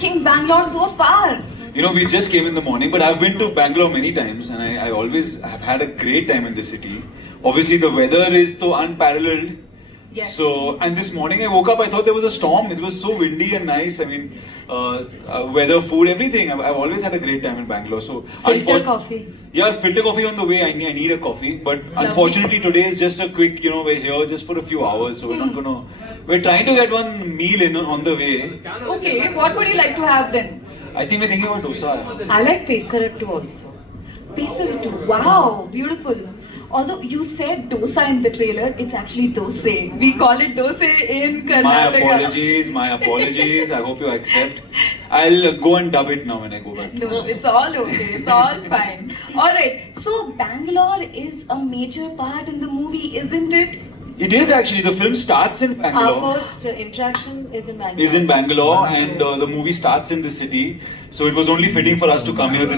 liking Bangalore so far? You know, we just came in the morning, but I've been to Bangalore many times and I always have had a great time in the city. Obviously, the weather is so unparalleled. Yes. So, and this morning I woke up, I thought there was a storm. It was so windy and nice. I mean, weather, food, everything. I've always had a great time in Bangalore. So, Filter coffee. Yeah, filter coffee on the way. I need a coffee. But unfortunately, today is just a quick, we're here just for a few hours. So, we're not gonna. We're trying to get one meal in on the way. Okay, what would you like to have then? I think we're thinking about dosa. I like pesarattu also. Pesarattu. Wow, beautiful. Although you said dosa in the trailer, it's actually dose. We call it dose in Karnataka. My apologies. I hope you accept. I'll go and dub it now when I go back. No, it's all okay. It's all fine. Alright, so Bangalore is a major part in the movie, isn't it? It is actually. The film starts in Bangalore. Our first interaction is in Bangalore. Is in Bangalore, and the movie starts in the city. So it was only fitting for us to come here.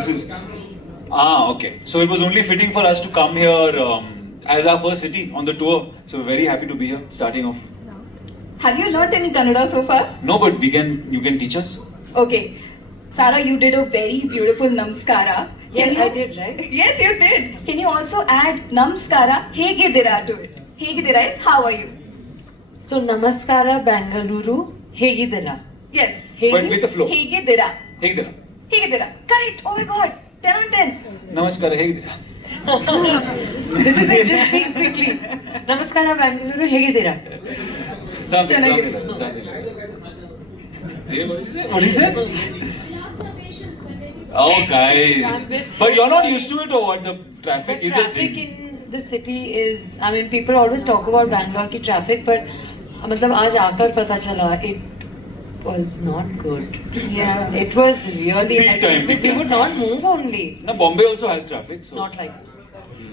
Okay. So it was only fitting for us to come here as our first city on the tour. So we're very happy to be here, starting off. Have you learnt any Kannada so far? No, but you can teach us. Okay. Sara, you did a very beautiful namaskara. Yes, I did, right? Yes, you did. Can you also add namaskara, hegidira to it? Hegidira is how are you? So Namaskara Bangalore, Hegidira. Yes. But with the flow. Hegidira. Hegidira. Hegidira. Correct. Oh my god. 10 on 10. Namaskar, Hegidira. This is it, just speak quickly. Namaskara Bangalore, Hegidira. Something What is it? Oh, guys. But you're not used to it or what? The traffic The is a traffic thing. in the city is, I mean, people always talk about Bangalore ki traffic, but मतलब आज आकर पता चला, it was not good. Yeah. It was really, Big time, big we time. would not move only. Now, Bombay also has traffic. So. Not like this.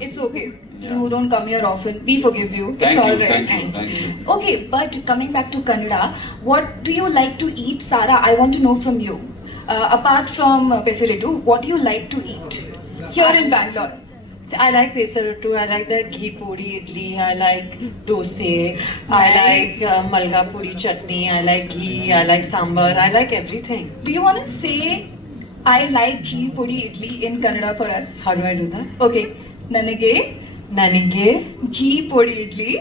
It's okay. Yeah. You don't come here often. We forgive you. Thank it's you, all right. thank you. Okay, but coming back to Kannada, what do you like to eat, Sara? I want to know from you. Apart from Pesaritu, what do you like to eat here in Bangalore? So I like pesarattu, I like that ghee puri idli, I like dosa, I like malga puri chutney, I like ghee, I like sambar, I like everything. Do you want to say I like ghee puri idli in Kannada for us? How do I do that? Okay. Nanage Nanige ghee puri idli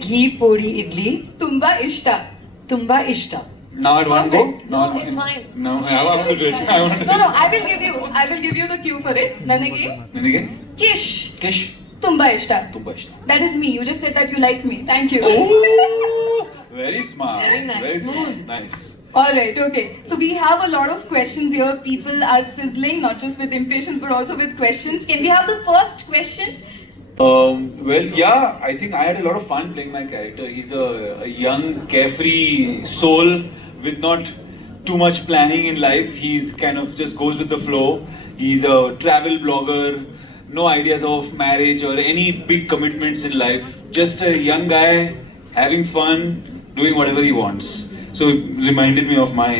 ghee puri idli tumba ishta. tumba ishta. Now I want to go? Perfect. No, it's fine. No, I want to do it. I want to No, I will give you the cue for it. Nanage kish Kish. tumba ishta. Tumba ishta. That is me. You just said that you like me. Thank you. Oh, very smart. Very nice. Smooth. Nice. Alright, okay. So we have a lot of questions here. People are sizzling, not just with impatience, but also with questions. Can we have the first question? Well, yeah, I think I had a lot of fun playing my character. He's a young, carefree soul with not too much planning in life. He's kind of just goes with the flow. He's a travel blogger, no ideas of marriage or any big commitments in life. Just a young guy having fun, doing whatever he wants. So it reminded me of my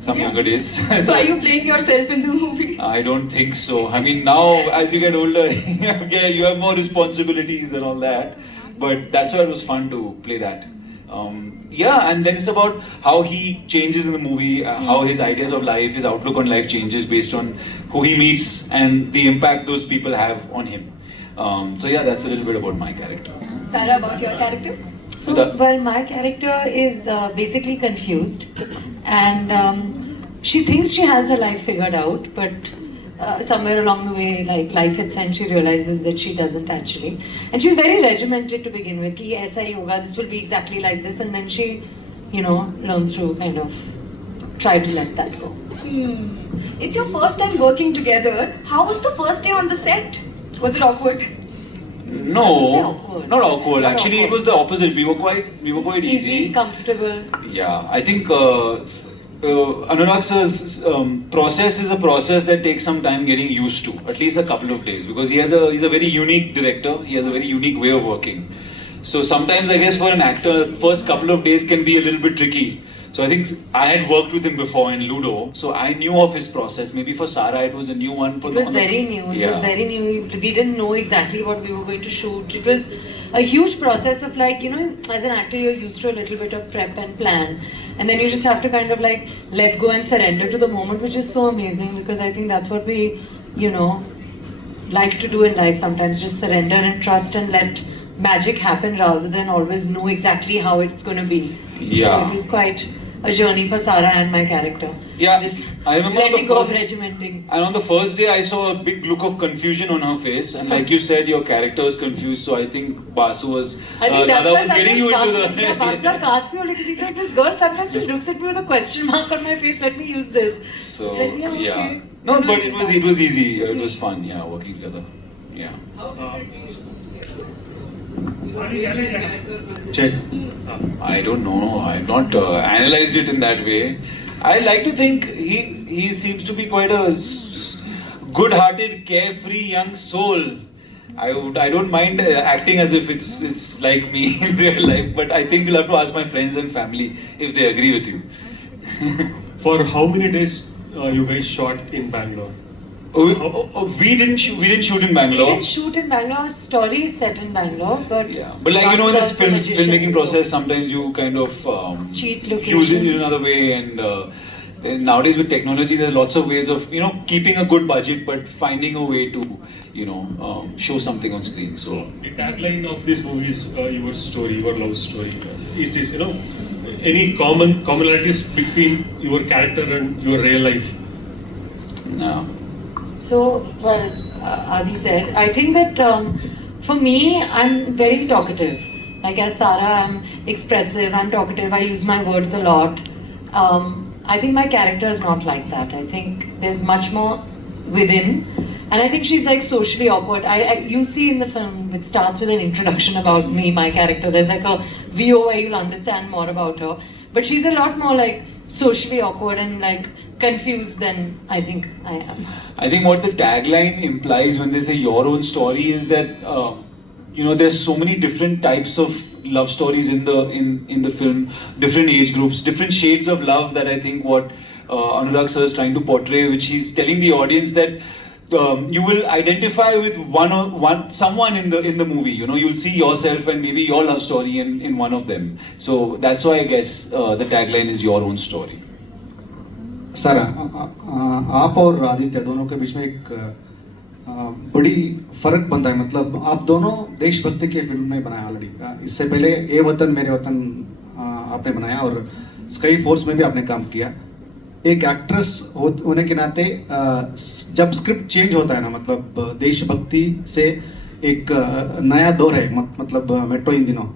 some younger days. So are you playing yourself in the movie? I don't think so. I mean, now as you get older, you have more responsibilities and all that. But that's why it was fun to play that. Yeah, and then it's about how he changes in the movie, how his ideas of life, his outlook on life changes based on who he meets and the impact those people have on him. So yeah, that's a little bit about my character. Sara, about your character? So, well, my character is basically confused, and she thinks she has her life figured out, but somewhere along the way, like life hits and she realizes that she doesn't actually. And she's very regimented to begin with. Ki aisa hi hoga, this will be exactly like this, and then she, learns to kind of try to let that go. It's your first time working together. How was the first day on the set? Was it awkward? No, not awkward. Actually, it was the opposite. We were quite easy. Comfortable. Yeah, I think Anurag's process is a process that takes some time getting used to, at least a couple of days, because he's a very unique director. He has a very unique way of working. So sometimes I guess for an actor, first couple of days can be a little bit tricky. So I think I had worked with him before in Ludo, so I knew of his process. Maybe for Sara it was a new one. For It was very new. It was very new. We didn't know exactly what we were going to shoot. It was a huge process of like, you know, as an actor you're used to a little bit of prep and plan. And then you just have to kind of like let go and surrender to the moment, which is so amazing because I think that's what we, you know, like to do in life sometimes. Just surrender and trust and let magic happen rather than always know exactly how it's going to be. Yeah. So it was quite a journey for Sara and my character. Yeah, This I remember letting go of regimenting. And on the first day, I saw a big look of confusion on her face, and like you said, your character was confused. So I think Basu was. I think that's Nada why was getting you into the. yeah, Basula cast me only because he's like, this girl sometimes just looks at me with a question mark on my face. Let me use this. So It's like, yeah, yeah. okay. No, but it was easy. It was fun. Yeah, working together. Yeah. Check. I don't know. I've not analyzed it in that way. I like to think he seems to be quite a good-hearted, carefree young soul. I don't mind acting as if it's like me in real life, but I think you'll have to ask my friends and family if they agree with you. For how many days you guys shot in Bangalore? We didn't shoot in We Bangalore. didn't shoot in Bangalore. Our story is set in Bangalore, but Yeah, but like you know, in this filmmaking process, sometimes you kind of cheat use it in locations. another way, and nowadays with technology, there are lots of ways of keeping a good budget, but finding a way to show something on screen. So The tagline of this movie is your story, your love story. Is this any commonalities between your character and your real life? no. So, well, Adi said, I think that for me, I'm very talkative. Like as Sara, I'm expressive, I'm talkative, I use my words a lot. I think my character is not like that. I think there's much more within. And I think she's like socially awkward. You'll see in the film, it starts with an introduction about me, my character. There's like a VO where you'll understand more about her. But she's a lot more like socially awkward and like confused than I think I am. I think what the tagline implies when they say your own story is that there's so many different types of love stories in the film, different age groups, different shades of love that I think what Anurag sir is trying to portray, which he's telling the audience that you will identify with someone in the movie. You'll see yourself and maybe your love story in one of them. So that's why I guess the tagline is your own story. सारा आप और आदित्य दोनों के बीच में एक बड़ी फर्क बनता है, मतलब आप दोनों देशभक्ति की फिल्म नहीं बनाया ऑलरेडी। इससे पहले ए वतन मेरे वतन आपने बनाया और स्काई फोर्स में भी आपने काम किया। एक एक्ट्रेस होने के नाते जब स्क्रिप्ट चेंज होता है ना, मतलब देशभक्ति से एक नया दौर है, मतलब मेट्रो इन दिनों,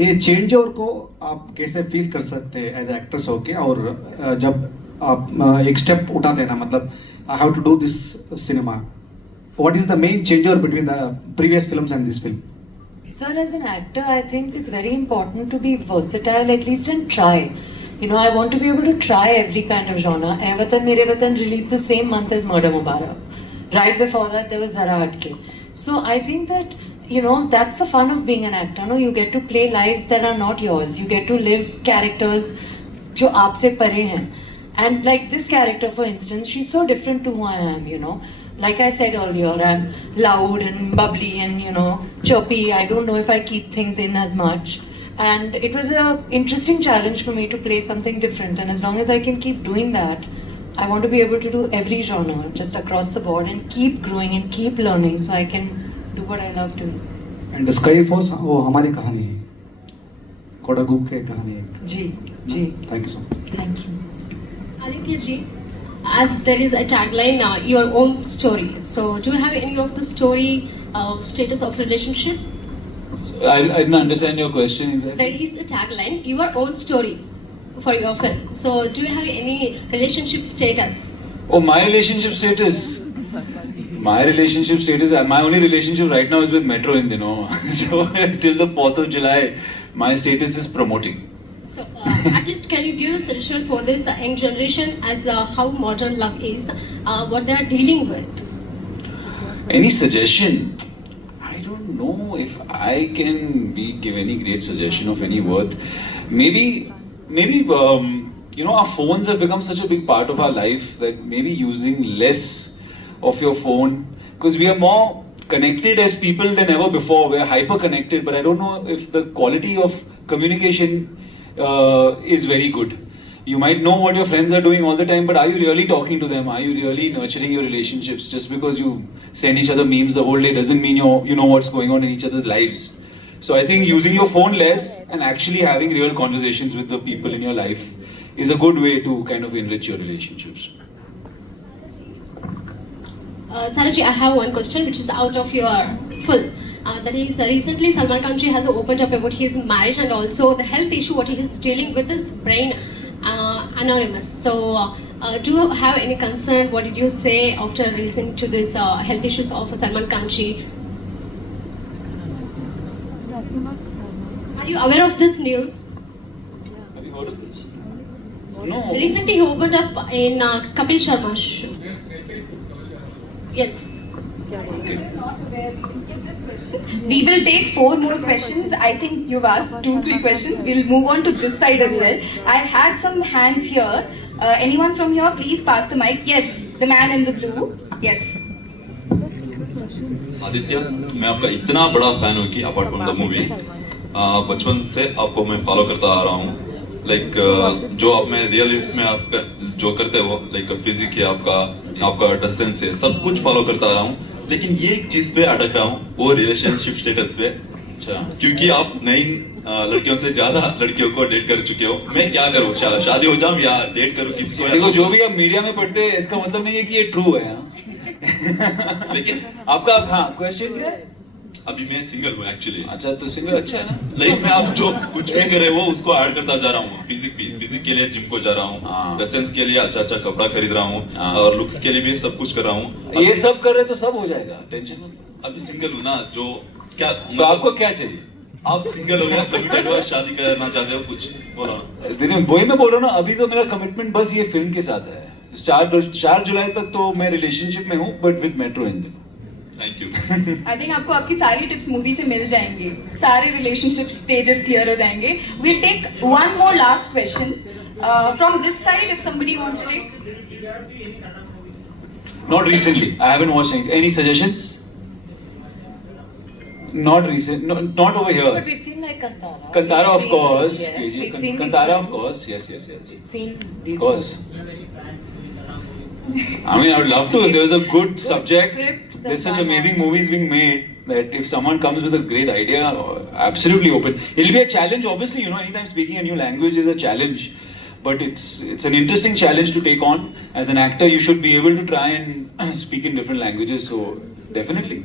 ये चेंज ओवर को आप कैसे फील कर सकते हैं एज एक्ट्रेस होके, और जब आप एक स्टेप उठाते हैं ना, मतलब I have to do this cinema, what is the main change over between the previous films and this film? Sir, as an actor, I think it's very important to be versatile, at least, and try. I want to be able to try every kind of genre. Ae Watan Mere Watan released the same month as Murder Mubarak. Right before that, there was Zara Hatke. So I think that, that's the fun of being an actor. No, you get to play lives that are not yours. You get to live characters जो आपसे परे हैं. And like this character, for instance, she's so different to who I am, Like I said earlier, I'm loud and bubbly and, chirpy. I don't know if I keep things in as much. And it was an interesting challenge for me to play something different. And as long as I can keep doing that, I want to be able to do every genre, just across the board, and keep growing and keep learning so I can do what I love doing. And sky force वो हमारी कहानी है, कोडागू के कहानी है। जी, जी। Thank you so much. Thank you. Aditya ji, as there is a tagline, your own story. So, do you have any of the story status of relationship? I didn't understand your question exactly. There is a tagline, your own story for your film. So, do you have any relationship status? Oh, my relationship status. My only relationship right now is with Metro in Dino. So till the 4th of July, my status is promoting. So, at least can you give a suggestion for this young generation as how modern love is, what they are dealing with? Any suggestion? I don't know if I can give any great suggestion of any worth. Maybe you know, our phones have become such a big part of our life that maybe using less of your phone, because we are more connected as people than ever before. We're hyper connected, but I don't know if the quality of communication is very good. You might know what your friends are doing all the time, but are you really talking to them? Are you really nurturing your relationships? Just because you send each other memes the whole day doesn't mean you know what's going on in each other's lives. So I think using your phone less and actually having real conversations with the people in your life is a good way to kind of enrich your relationships. Saraji, I have one question which is out of your full. That is, recently Salman Khan ji has opened up about his marriage and also the health issue what he is dealing with his brain, anonymous. So, do you have any concern? What did you say after listening to this health issues of Salman Khan ji? Are you aware of this news? Have you heard of this? No. Recently he opened up in Kapil Sharma show. Yes. We will take 4 more questions. I think you've asked 2-3 questions. We'll move on to this side as well. I had some hands here. Anyone from here, please pass the mic. Yes, the man in the blue. Yes. Aditya, मैं आपका इतना बड़ा fan हूँ कि apart from the movie बचपन से आपको मैं फॉलो करता आ रहा हूँ. लाइक जो आप मैं रियल लाइफ में आपका जो करते हो लाइक फिजिक है आपका डिस्टेंस है सब कुछ फॉलो करता आ रहा हूँ. लेकिन ये एक चीज पे अटक रहा हूँ वो रिलेशनशिप स्टेटस पे. अच्छा. क्योंकि आप नई लड़कियों से ज्यादा लड़कियों को डेट कर चुके हो. मैं क्या करूँ, शादी हो जाऊँ या डेट करूँ किसी को? देखो, जो भी आप मीडिया में पढ़ते हैं इसका मतलब नहीं है कि ये ट्रू है. लेकिन आपका हाँ क्वेश्चन क्या है? अभी मैं सिंगल हूँ एक्चुअली. अच्छा, तो सिंगल अच्छा है ना. लाइफ में आप जो कुछ भी करे वो उसको ऐड करता जा रहा हूँ. फिजिक के लिए जिम को जा रहा हूँ, ड्रेसेंस के लिए अच्छा कपड़ा खरीद रहा हूँ और लुक्स के लिए भी सब कुछ कर रहा हूँ. ये सब कर रहे तो सब हो जाएगा, टेंशन मत. अभी सिंगल हूँ ना, जो क्या तो आपको क्या चाहिए? आप सिंगल हो या कमिटेड हो, शादी करना चाहते हो, कुछ बोलो. वही मैं बोल रहा हूँ ना, अभी तो मेरा कमिटमेंट बस ये फिल्म के साथ है. 4 जुलाई तक तो मैं रिलेशनशिप में हूँ, बट विद मेट्रो इन दिनों. Thank you. आई थिंक आपको आपकी सारी टिप्स मूवी से मिल जाएंगी. सारे रिलेशनशिप स्टेजेस क्लियर हो जाएंगे. We'll take one more last question from this side if somebody wants to take. Not recently. I haven't watched any suggestions. Not recent. No, not over here. But we've seen like Kannada. Kantara, of course. Yes, we've seen Kantara, these of course. Yes. We've seen these Of course. I mean, I would love to. If there's a good subject, script, there's such the amazing balance. movies being made that if someone comes with a great idea, absolutely open. It'll be a challenge, obviously. You know, anytime speaking a new language is a challenge, but it's an interesting challenge to take on. As an actor, you should be able to try and speak in different languages. So definitely.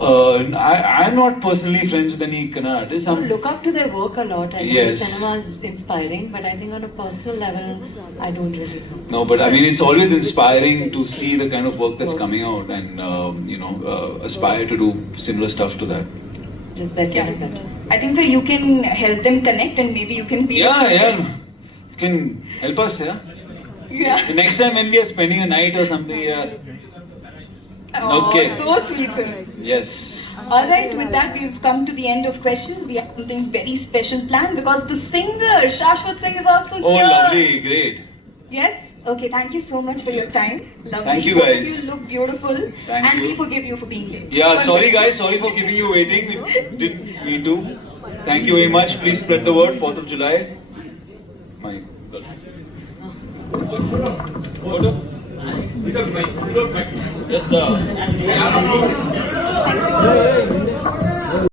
I'm not personally friends with any Kannada artists. Some look up to their work a lot. I think Yes. the cinema is inspiring, but I think on a personal level, I don't really know. No, but I mean, it's always inspiring to see the kind of work that's coming out and, aspire to do similar stuff to that. Just better and better. I think so you can help them connect and maybe you can be. Yeah. You can help us, yeah? Yeah. The next time when we are spending a night or something, yeah. Oh, Okay. so sweet, sir. Yes. Alright, with that we've come to the end of questions. We have something very special planned because the singer Shashwat Singh is also Oh, here. lovely, great. Yes? Okay, thank you so much for your time. Lovely. Thank you, Both guys. of you look beautiful. Thank and you. we forgive you for being late. Yeah, Once sorry again. guys, sorry for keeping you waiting. We did me too. Thank you very much. Please spread the word. 4th of July. My girlfriend. Photo? Yes, sir. Thank you.